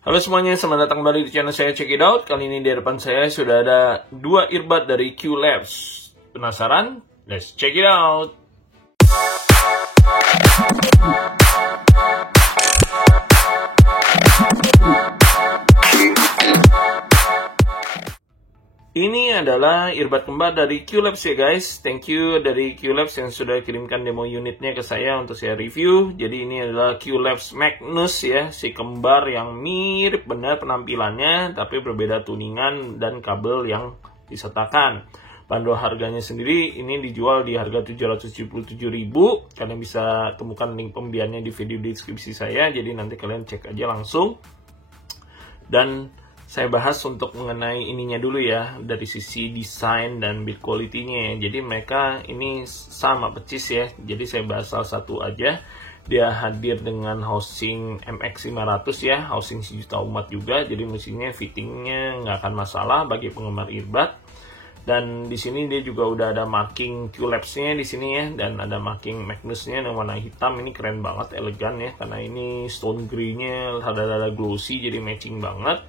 Halo semuanya, selamat datang kembali di channel saya Check It Out. Kali ini di depan saya sudah ada 2 earbud dari Qlabs. Penasaran? Let's check it out. Ini adalah earbud kembar dari Qlabs ya guys. Thank you dari Qlabs yang sudah kirimkan demo unitnya ke saya untuk saya review. Jadi ini adalah Qlabs Magnus ya, si kembar yang mirip benar penampilannya, tapi berbeda tuningan dan kabel yang disertakan. Bandrol harganya sendiri ini dijual di harga 777.000. Kalian bisa temukan link pembeliannya di video deskripsi saya. Jadi nanti kalian cek aja langsung. Dan saya bahas untuk mengenai ininya dulu ya, dari sisi desain dan build quality-nya. Jadi mereka ini sama persis ya. Jadi saya bahas salah satu aja. Dia hadir dengan housing MX500 ya, housing 1 juta umat juga. Jadi mesinnya fittingnya nggak akan masalah bagi penggemar earbud. Dan di sini dia juga udah ada marking Qlabs-nya di sini ya, dan ada marking Magnus-nya yang warna hitam. Ini keren banget, elegan ya, karena ini stone grey-nya rada-rada glossy, jadi matching banget.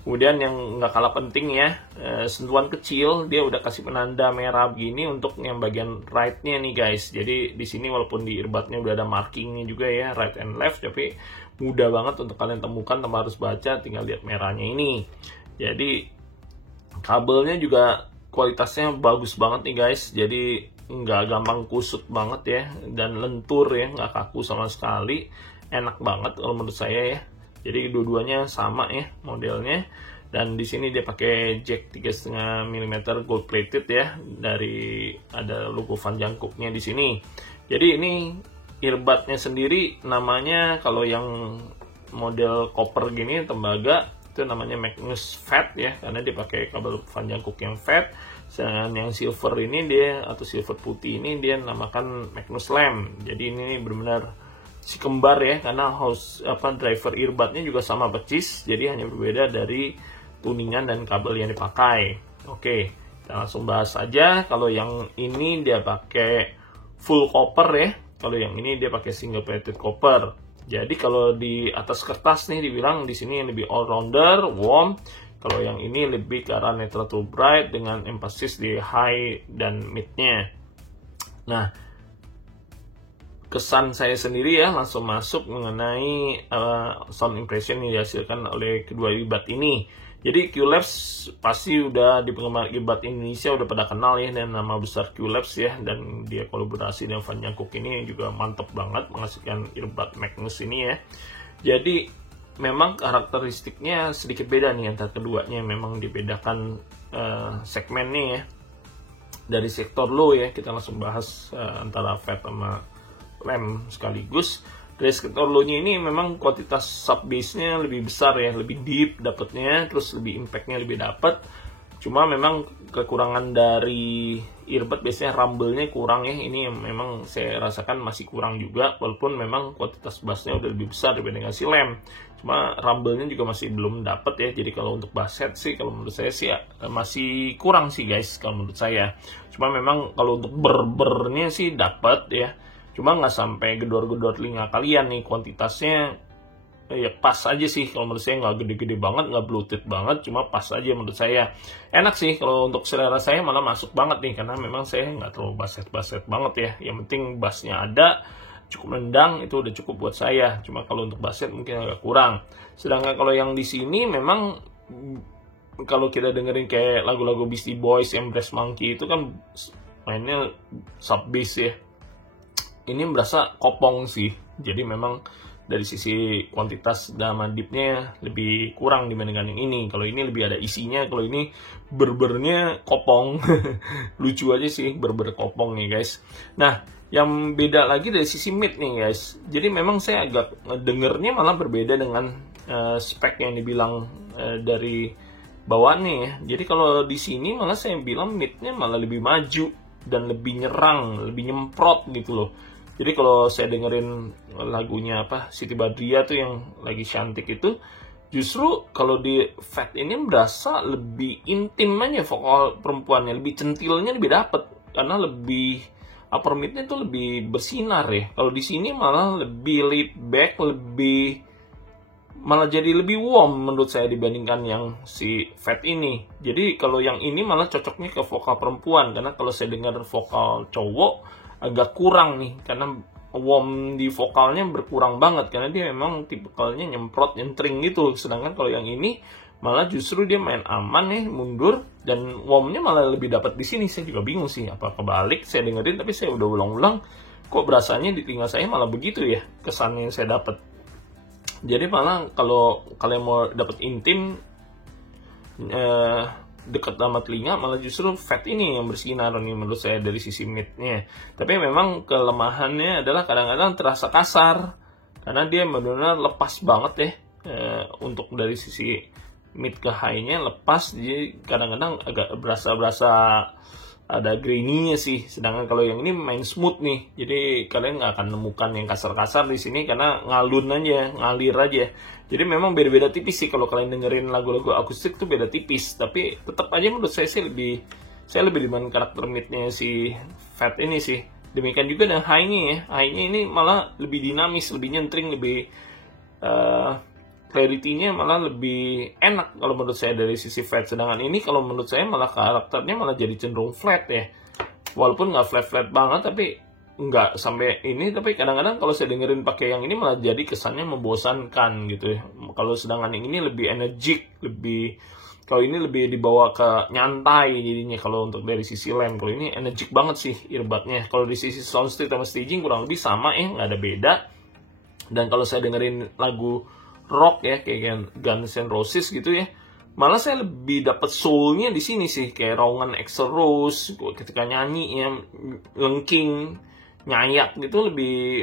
Kemudian yang nggak kalah penting ya, sentuhan kecil, dia udah kasih penanda merah begini untuk yang bagian right-nya nih guys. Jadi di sini walaupun di earbud-nya udah ada marking-nya juga ya, right and left, tapi mudah banget untuk kalian temukan tanpa harus baca, tinggal lihat merahnya ini. Jadi kabelnya juga kualitasnya bagus banget nih guys. Jadi nggak gampang kusut banget ya, dan lentur ya, nggak kaku sama sekali. Enak banget kalau menurut saya ya. Jadi dua-duanya sama ya modelnya, dan di sini dia pakai jack 3,5 mm gold plated ya, dari ada logo Van Jangkuknya di sini. Jadi ini earbudnya sendiri namanya, kalau yang model copper gini tembaga itu namanya Magnus Fat ya, karena dia pakai kabel Van Jangkuk yang fat. Sedangkan yang silver ini dia, atau silver putih ini, dia namakan Magnus Lamp. Jadi ini benar-benar si kembar ya, karena driver earbudnya juga sama persis, jadi hanya berbeda dari tuningan dan kabel yang dipakai. Oke, kita langsung bahas aja. Kalau yang ini dia pakai full copper ya, kalau yang ini dia pakai single plated copper. Jadi kalau di atas kertas nih dibilang di sini yang lebih all rounder, warm. Kalau yang ini lebih ke arah neutral to bright dengan emphasis di high dan mid-nya. Nah, kesan saya sendiri ya, langsung masuk mengenai sound impression yang dihasilkan oleh kedua earbud ini. Jadi Qlabs pasti udah di penggemar earbud Indonesia udah pada kenal ya, dan nama besar Qlabs ya, dan dia kolaborasi dengan Van Jangkuk ini juga mantep banget menghasilkan earbud Magnus ini ya. Jadi memang karakteristiknya sedikit beda nih antara keduanya, memang dibedakan segmennya ya. Dari sektor low ya, kita langsung bahas antara Fat sama Lamp sekaligus. Dari sektor low-nya ini memang kuantitas sub bass-nya lebih besar ya, lebih deep dapatnya, terus lebih impact-nya lebih dapat. Cuma memang kekurangan dari earbud biasanya rumble-nya kurang ya. Ini yang memang saya rasakan masih kurang juga, walaupun memang kuantitas bass-nya udah lebih besar dibandingkan si Lamp. Cuma rumble-nya juga masih belum dapat ya. Jadi kalau untuk bass head sih, kalau menurut saya sih ya, masih kurang sih guys kalau menurut saya. Cuma memang kalau untuk ber-bernya sih dapat ya. Cuma nggak sampai gedor-gedor telinga kalian nih, kuantitasnya ya pas aja sih kalau menurut saya, nggak gede-gede banget, nggak bloated banget, cuma pas aja menurut saya. Enak sih kalau untuk selera saya, malah masuk banget nih, karena memang saya nggak terlalu baset banget ya. Yang penting bassnya ada, cukup nendang, itu udah cukup buat saya. Cuma kalau untuk baset mungkin agak kurang. Sedangkan kalau yang di sini memang kalau kita dengerin kayak lagu-lagu Beastie Boys, Embrace Monkey itu kan mainnya sub bass ya. Ini berasa kopong sih, jadi memang dari sisi kuantitas dan deepnya lebih kurang dibandingkan yang ini. Kalau ini lebih ada isinya, kalau ini berbernya kopong. Lucu aja sih berber kopong nih guys. Nah, yang beda lagi dari sisi mid nih guys. Jadi memang saya agak dengernya malah berbeda dengan spek yang dibilang dari bawaannya ya. Jadi kalau di sini malah saya bilang midnya malah lebih maju dan lebih nyerang, lebih nyemprot gitu loh. Jadi kalau saya dengerin lagunya Siti Badriah tuh yang lagi cantik itu, justru kalau di Fat ini berasa lebih intim aja vokal perempuannya, lebih centilnya lebih dapet, karena lebih upper midnya tuh lebih bersinar ya. Kalau di sini malah lebih laid back, lebih malah jadi lebih warm menurut saya dibandingkan yang si Fat ini. Jadi kalau yang ini malah cocoknya ke vokal perempuan, karena kalau saya dengar vokal cowok agak kurang nih, karena warm di vokalnya berkurang banget, karena dia memang tipikalnya nyemprot nyentring gitu. Sedangkan kalau yang ini malah justru dia main aman nih, mundur, dan warmnya malah lebih dapat di sini. Saya juga bingung sih, apa kebalik saya dengerin, tapi saya udah ulang-ulang kok berasanya di telinga saya malah begitu ya kesannya yang saya dapat. Jadi malah kalau kalian mau dapet intim dekat sama telinga, malah justru Fat ini yang bersinar nih menurut saya dari sisi mid-nya. Tapi memang kelemahannya adalah kadang-kadang terasa kasar, karena dia benar-benar lepas banget ya, untuk dari sisi mid ke high-nya lepas, jadi kadang-kadang agak berasa-berasa ada grainy-nya sih. Sedangkan kalau yang ini main smooth nih, jadi kalian nggak akan nemukan yang kasar-kasar di sini karena ngalir aja. Jadi memang beda-beda tipis sih kalau kalian dengerin lagu-lagu akustik tuh beda tipis. Tapi tetap aja menurut saya sih lebih demen karakter mid-nya si Fat ini sih. Demikian juga dengan high-nya ya. High-nya ini malah lebih dinamis, lebih nyentring, lebih clarity-nya malah lebih enak kalau menurut saya dari sisi Fat. Sedangkan ini kalau menurut saya malah karakternya malah jadi cenderung flat ya. Walaupun nggak flat-flat banget, tapi nggak sampai ini. Tapi kadang-kadang kalau saya dengerin pakai yang ini malah jadi kesannya membosankan gitu ya. Kalau sedangkan yang ini lebih energik, kalau ini lebih dibawa ke nyantai jadinya kalau untuk dari sisi lem. Kalau ini energik banget sih earbudnya. Kalau di sisi soundstage sama staging kurang lebih sama ya, nggak ada beda. Dan kalau saya dengerin lagu rock ya kayak Guns N' Roses gitu ya, malah saya lebih dapat soulnya di sini sih, kayak raungan Axl Rose ketika nyanyi ya, lengking nyayak gitu,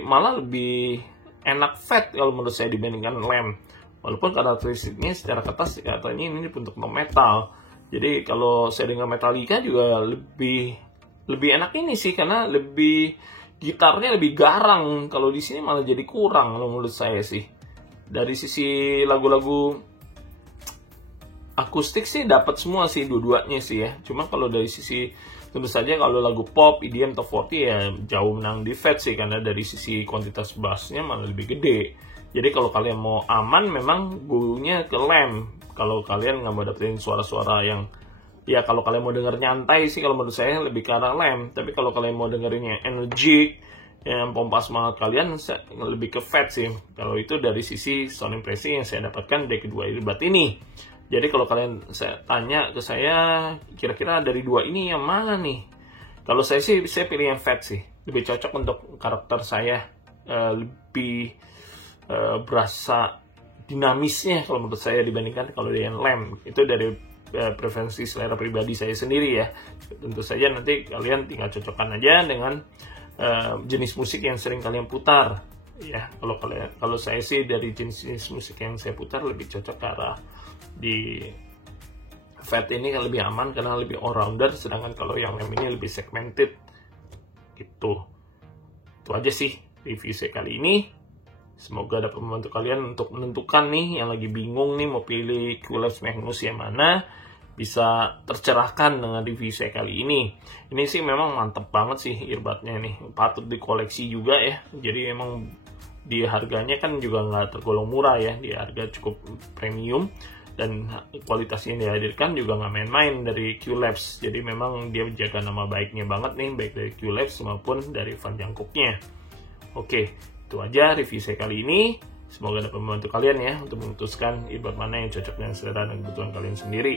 malah lebih enak Fat kalau menurut saya dibandingkan Lem. Walaupun karakteristiknya secara kertas katanya ini bentuk metal. Jadi kalau saya dengar Metallica juga lebih enak ini sih, karena gitarnya lebih garang. Kalau di sini malah jadi kurang kalau menurut saya sih. Dari sisi lagu-lagu akustik sih dapat semua sih dua-duanya sih ya. Cuma kalau dari sisi tentu saja kalau lagu pop, EDM, top 40 ya jauh menang di Fat sih, karena dari sisi kuantitas bassnya malah lebih gede. Jadi kalau kalian mau aman memang gurunya ke Lem. Kalau kalian nggak mau dapetin suara-suara yang ya, kalau kalian mau denger nyantai sih kalau menurut saya lebih ke arah Lem. Tapi kalau kalian mau dengerin yang energik, yang pompa semangat kalian, lebih ke Fat sih. Kalau itu dari sisi sound impresi yang saya dapatkan dari kedua earbud ini. Jadi kalau kalian tanya ke saya, kira-kira dari dua ini yang mana nih? Kalau saya sih, saya pilih yang Fat sih. Lebih cocok untuk karakter saya. Lebih berasa dinamisnya kalau menurut saya dibandingkan kalau dengan Lem. Itu dari preferensi selera pribadi saya sendiri ya. Tentu saja nanti kalian tinggal cocokkan aja dengan jenis musik yang sering kalian putar ya. Kalau saya sih dari jenis musik yang saya putar lebih cocok ke arah di Fat ini kan lebih aman karena lebih all-rounder, sedangkan kalau yang Lem ini lebih segmented gitu. Itu aja sih review saya kali ini. Semoga dapat membantu kalian untuk menentukan nih yang lagi bingung nih mau pilih QLabs Magnus yang mana, bisa tercerahkan dengan review saya kali ini. Ini sih memang mantep banget sih earbudnya nih, patut dikoleksi juga ya. Jadi memang di harganya kan juga nggak tergolong murah ya, di harga cukup premium, dan kualitas yang dihadirkan juga nggak main-main dari QLabs. Jadi memang dia menjaga nama baiknya banget nih, baik dari QLabs maupun dari Van Jangkoknya. Oke, itu aja review saya kali ini. Semoga dapat membantu kalian ya untuk memutuskan earbud mana yang cocok dengan selera dan kebutuhan kalian sendiri.